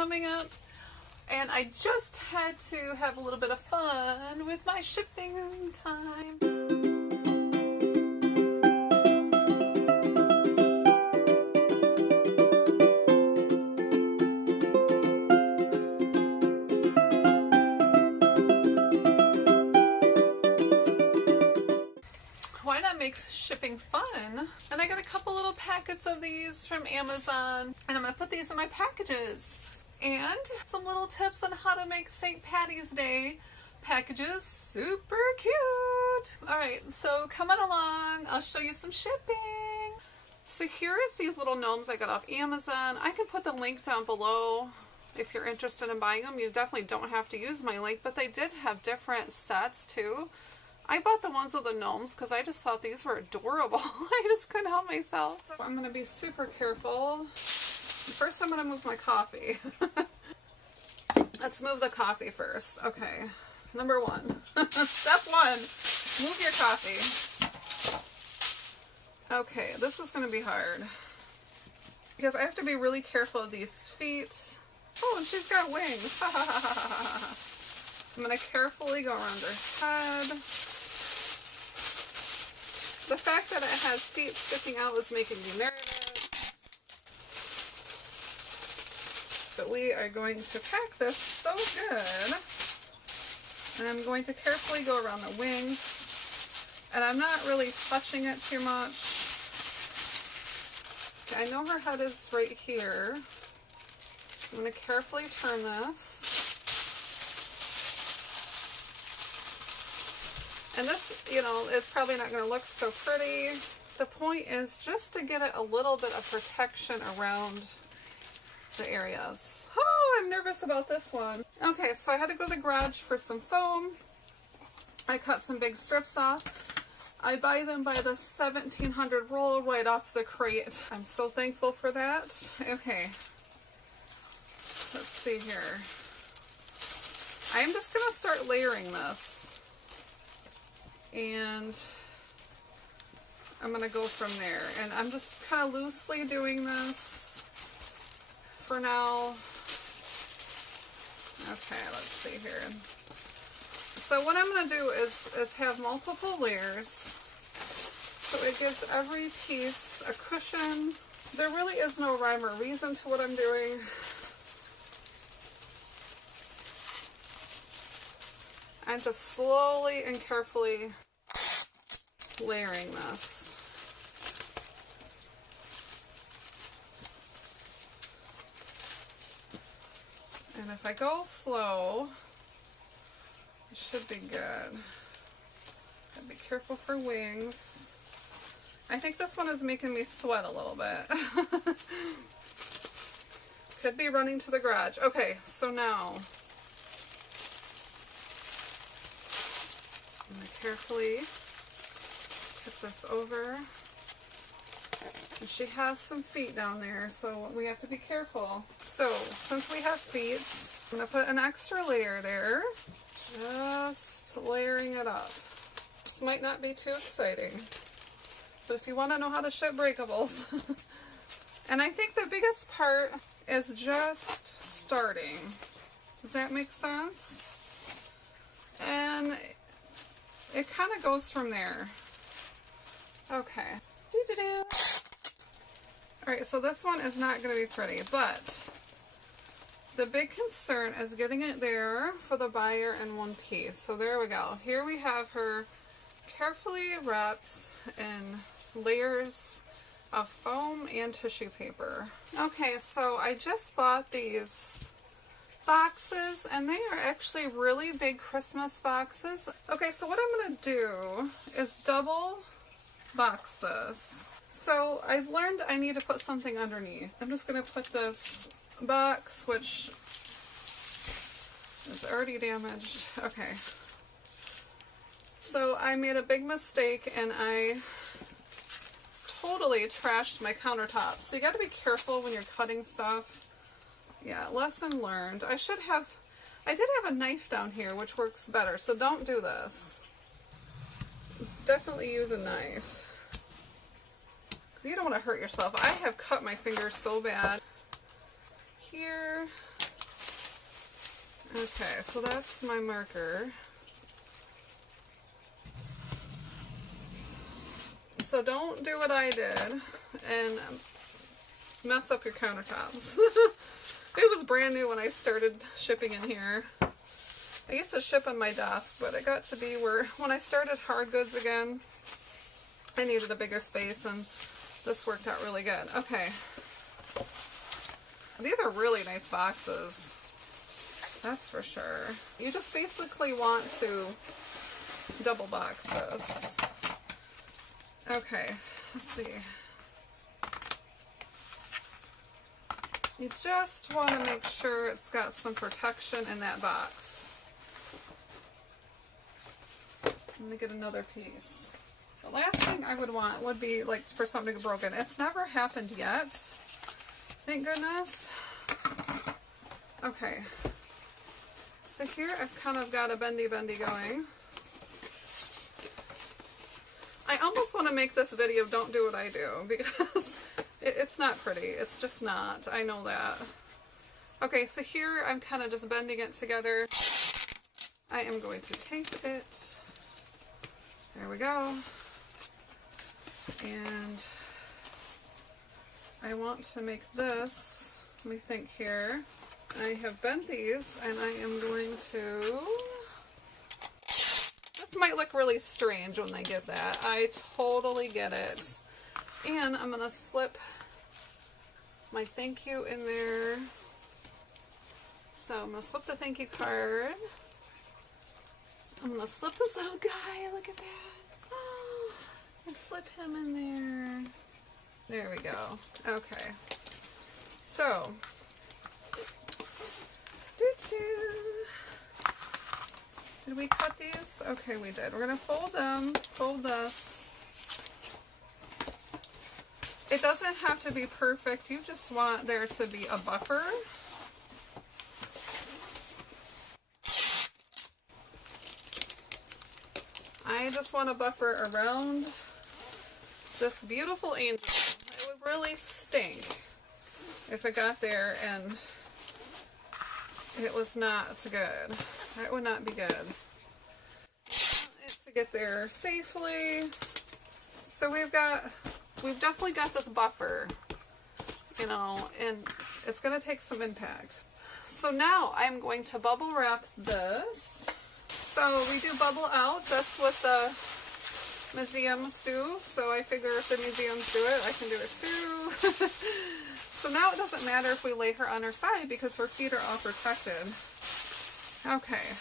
coming up, and I just had to have a little bit of fun with my shipping time. Why not make shipping fun? And I got a couple little packets of these from Amazon, and I'm gonna put these in my packages. And some little tips on how to make St. Patty's Day packages super cute. All right, so come on along, I'll show you some shipping. So here's these little gnomes I got off Amazon. I can put the link down below if you're interested in buying them. You definitely don't have to use my link, but they did have different sets too. I bought the ones with the gnomes because I just thought these were adorable. I just couldn't help myself. So I'm going to be super careful. First I'm going to move my coffee. Let's move the coffee first. Okay, number one. Step one, move your coffee. Okay, this is going to be hard because I have to be really careful of these feet. Oh, and she's got wings. I'm going to carefully go around her head. The fact that it has feet sticking out is making me nervous. But we are going to pack this so good. And I'm going to carefully go around the wings. And I'm not really touching it too much. Okay, I know her head is right here. I'm going to carefully turn this. And this, you know, it's probably not going to look so pretty. The point is just to get it a little bit of protection around the areas. Oh, I'm nervous about this one. Okay, so I had to go to the garage for some foam. I cut some big strips off. I buy them by the 1700 roll right off the crate. I'm so thankful for that. Okay, let's see here. I'm just going to start layering this. And I'm going to go from there. And I'm just kind of loosely doing this for now. Okay, let's see here. So what I'm going to do is have multiple layers. So it gives every piece a cushion. There really is no rhyme or reason to what I'm doing. I'm just slowly and carefully layering this. And if I go slow, it should be good. Gotta be careful for wings. I think this one is making me sweat a little bit. Could be running to the garage. Okay, so now I'm going to carefully tip this over. And she has some feet down there, so we have to be careful. So, since we have feet, I'm going to put an extra layer there. Just layering it up. This might not be too exciting, but if you want to know how to ship breakables. And I think the biggest part is just starting. Does that make sense? And it kind of goes from there. Okay. Doo-doo-doo. Alright, so this one is not going to be pretty, but the big concern is getting it there for the buyer in one piece. So there we go. Here we have her carefully wrapped in layers of foam and tissue paper. Okay, so I just bought these boxes, and they are actually really big Christmas boxes. Okay, so what I'm going to do is double box this. So I've learned I need to put something underneath. I'm just going to put this box, which is already damaged. Okay. So I made a big mistake and I totally trashed my countertop. So you got to be careful when you're cutting stuff. Yeah, lesson learned. I did have a knife down here, which works better, so don't do this. Definitely use a knife, because you don't want to hurt yourself. I have cut my fingers so bad. Here, Okay, so that's my marker. So don't do what I did and mess up your countertops. It was brand new when I started shipping in here. I used to ship on my desk, but it got to be where when I started hard goods again, I needed a bigger space, and this worked out really good. Okay. These are really nice boxes. That's for sure. You just basically want to double box this. Okay, let's see. You just want to make sure it's got some protection in that box. Let me get another piece. The last thing I would want would be like for something to be broken. It's never happened yet. Thank goodness. Okay. So here I've kind of got a bendy going. I almost want to make this video don't do what I do because it's not pretty. It's just not. I know that. Okay, so here I'm kind of just bending it together. I am going to tape it. There we go. And I want to make this, let me think here. I have bent these and I am going to, this might look really strange when they get that. I totally get it. And I'm going to slip my thank you in there. So I'm going to slip the thank you card. I'm going to slip this little guy, look at that. And slip him in there. There we go. Okay. So, did we cut these? Okay, we did. We're going to fold them, fold this. It doesn't have to be perfect. You just want there to be a buffer. I just want a buffer around this beautiful angel. It would really stink if it got there and it was not good. That would not be good. It's to get there safely. So we've definitely got this buffer, you know, and it's going to take some impact. So now I'm going to bubble wrap this. So we do bubble out. That's what the museums do. So I figure if the museums do it, I can do it too. So now it doesn't matter if we lay her on her side because her feet are all protected. Okay.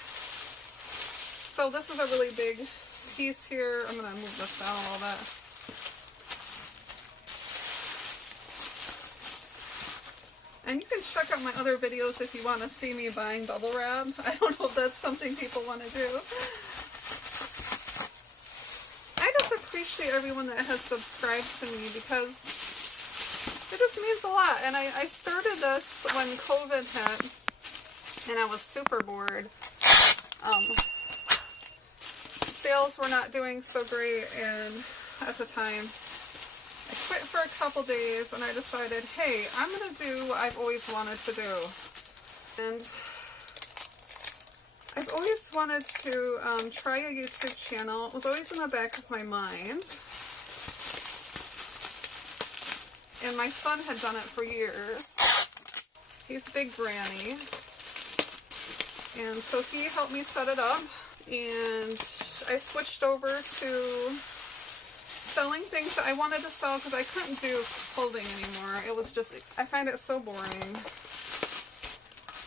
So this is a really big piece here. I'm going to move this down a little bit. And you can check out my other videos if you want to see me buying bubble wrap. I don't know if that's something people want to do. I just appreciate everyone that has subscribed to me because it just means a lot. And I started this when COVID hit and I was super bored. Sales were not doing so great and at the time. I quit for a couple days and I decided, hey, I'm going to do what I've always wanted to do. And I've always wanted to try a YouTube channel. It was always in the back of my mind. And my son had done it for years. He's a big granny. And so he helped me set it up. And I switched over to selling things that I wanted to sell because I couldn't do clothing anymore. It was just, I find it so boring.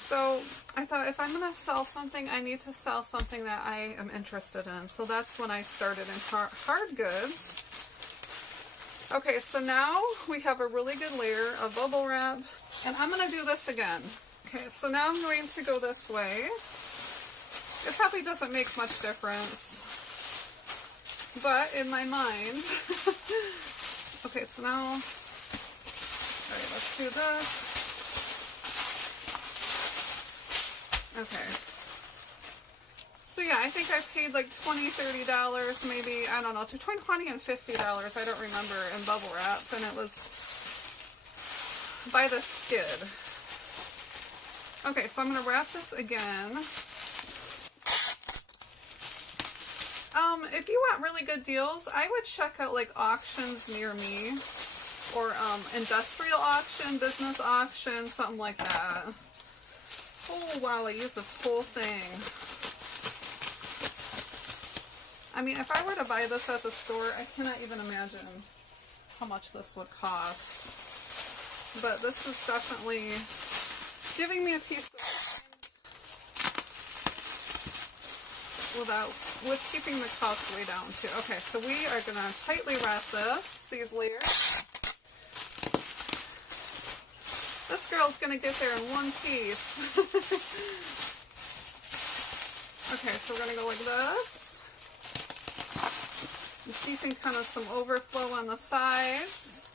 So I thought if I'm going to sell something, I need to sell something that I am interested in. So that's when I started in hard goods. Okay, so now we have a really good layer of bubble wrap. And I'm going to do this again. Okay, so now I'm going to go this way. It probably doesn't make much difference. But in my mind, okay, so now, all right, let's do this. Okay. So yeah, I think I paid like $20, $30, maybe, I don't know, between $20 and $50, I don't remember, in bubble wrap, and it was by the skid. Okay, so I'm going to wrap this again. If you want really good deals, I would check out like auctions near me, or industrial auction, business auction, something like that. Oh wow, I used this whole thing. I mean, if I were to buy this at the store, I cannot even imagine how much this would cost. But this is definitely giving me a peace of mind with keeping the cost way down too. Okay, so we are going to tightly wrap these layers. This girl's going to get there in one piece. Okay, so we're going to go like this. I'm keeping kind of some overflow on the sides.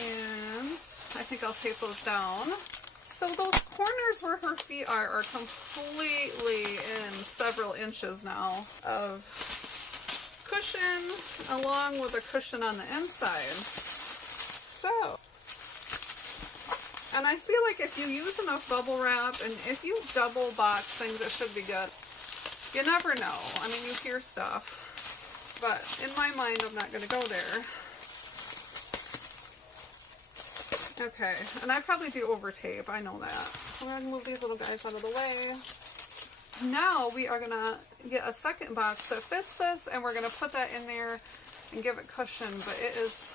And I think I'll tape those down. So those corners where her feet are completely in several inches now of cushion, along with a cushion on the inside. So, and I feel like if you use enough bubble wrap and if you double box things, it should be good. You never know. I mean, you hear stuff. But in my mind, I'm not going to go there. Okay, and I probably do over tape, I know that. I'm going to move these little guys out of the way. Now we are going to get a second box that fits this, and we're going to put that in there and give it cushion, but it is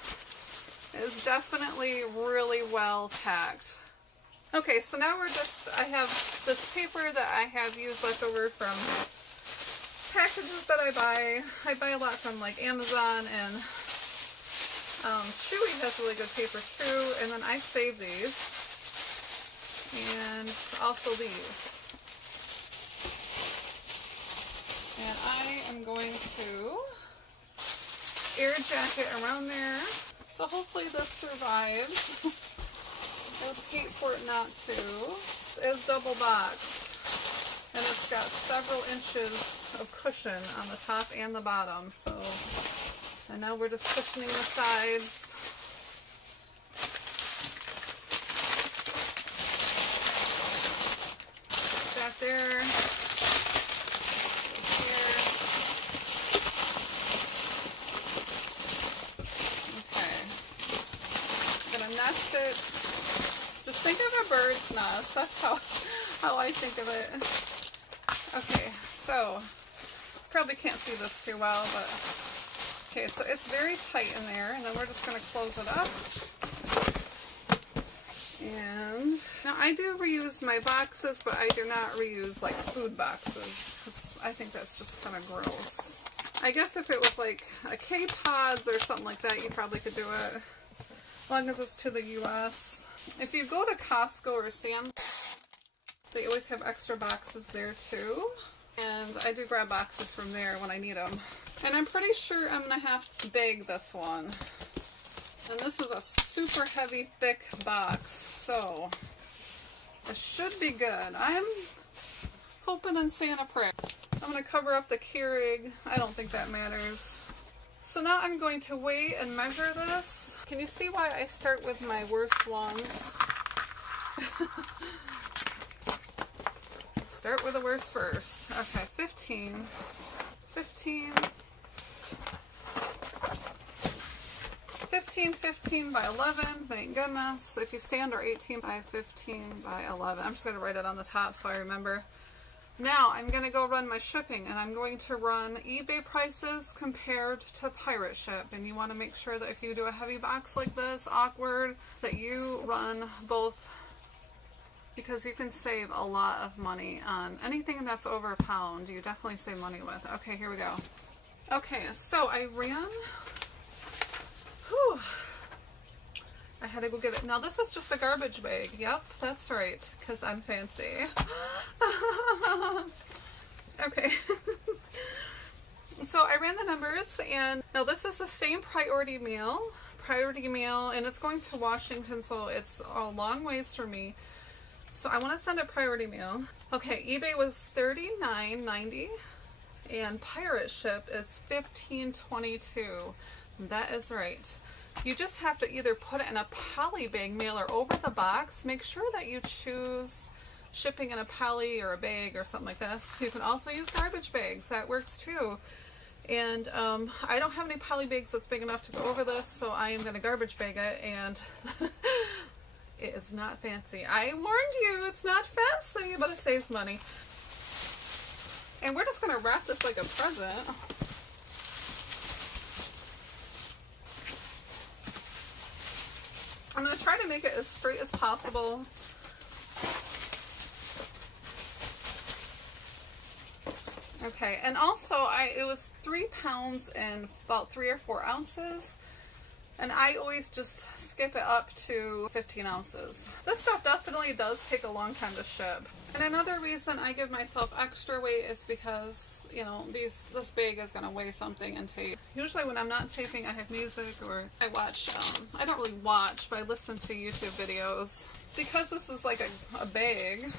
definitely really well packed. Okay, so now I have this paper that I have used left over from packages that I buy. I buy a lot from like Amazon, and Chewy has really good paper too, and then I save these, and also these. And I am going to air jacket around there, so hopefully this survives. I would hate for it not to. It is double boxed, and it's got several inches of cushion on the top and the bottom, so. And now we're just cushioning the sides. Back there. Here. Okay. I'm gonna nest it. Just think of a bird's nest. That's how I think of it. Okay, so probably can't see this too well, but okay, so it's very tight in there, and then we're just going to close it up. And now I do reuse my boxes, but I do not reuse like food boxes, because I think that's just kind of gross. I guess if it was like a K-Pods or something like that, you probably could do it, as long as it's to the US. If you go to Costco or Sam's, they always have extra boxes there too. And I do grab boxes from there when I need them. And I'm pretty sure I'm going to have to bag this one. And this is a super heavy, thick box. So, it should be good. I'm hoping and saying a prayer. I'm going to cover up the Keurig. I don't think that matters. So now I'm going to weigh and measure this. Can you see why I start with my worst ones? Start with the worst first. Okay, 15 by 11, thank goodness. If you stand, or 18 by 15 by 11. I'm just going to write it on the top so I remember. Now I'm going to go run my shipping, and I'm going to run eBay prices compared to pirate ship. And you want to make sure that if you do a heavy box like this, awkward, that you run both, because you can save a lot of money on anything that's over a pound. You definitely save money with. Okay, here we go. Okay, so I ran. Whew. I had to go get it. Now this is just a garbage bag. Yep, that's right, because I'm fancy. Okay. So I ran the numbers, and now this is the same priority mail, and it's going to Washington, so it's a long ways for me. So I want to send it priority mail. Okay, eBay was $39.90, and pirate ship is $15.22. That is right. You just have to either put it in a poly bag mailer over the box. Make sure that you choose shipping in a poly or a bag or something like this. You can also use garbage bags. That works too. And I don't have any poly bags that's big enough to go over this, so I am going to garbage bag it, and it is not fancy. I warned you, it's not fancy, but it saves money. And we're just going to wrap this like a present. I'm going to try to make it as straight as possible. Okay, and also it was 3 pounds and about 3 or 4 ounces. And I always just skip it up to 15 ounces. This stuff definitely does take a long time to ship. And another reason I give myself extra weight is because, you know, this bag is going to weigh something in tape. Usually when I'm not taping, I have music, or I watch, I don't really watch, but I listen to YouTube videos. Because this is like a bag,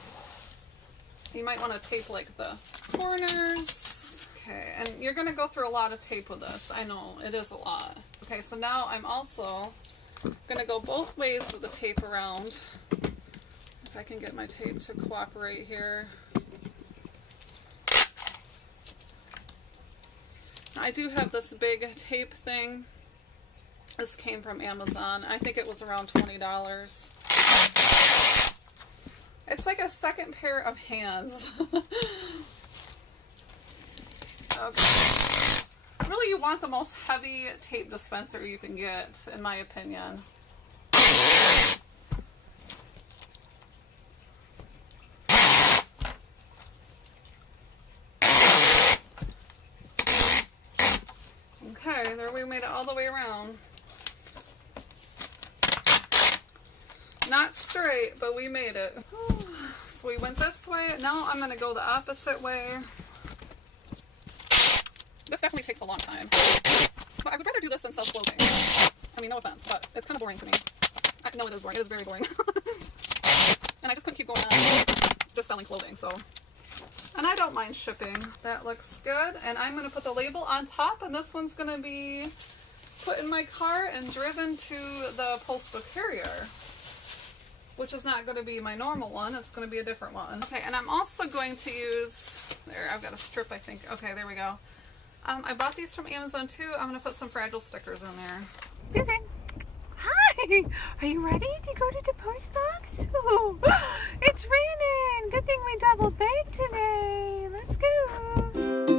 you might want to tape like the corners. Okay, and you're going to go through a lot of tape with this. I know, it is a lot. Okay, so now I'm also going to go both ways with the tape around. If I can get my tape to cooperate here. I do have this big tape thing. This came from Amazon. I think it was around $20. It's like a second pair of hands. Okay. Really, you want the most heavy tape dispenser you can get, in my opinion. Okay, there we made it all the way around. Not straight, but we made it. So we went this way. Now I'm going to go the opposite way. This definitely takes a long time. But I would rather do this than sell clothing. I mean, no offense, but it's kind of boring to me. No, it is boring. It is very boring. And I just couldn't keep going on just selling clothing, so. And I don't mind shipping. That looks good. And I'm going to put the label on top, and this one's going to be put in my car and driven to the postal carrier, which is not going to be my normal one. It's going to be a different one. Okay, and I'm also going to use, there, I've got a strip, I think. Okay, there we go. I bought these from Amazon too. I'm going to put some fragile stickers in there. Susan, hi! Are you ready to go to the post box? Oh, it's raining! Good thing we double baked today. Let's go!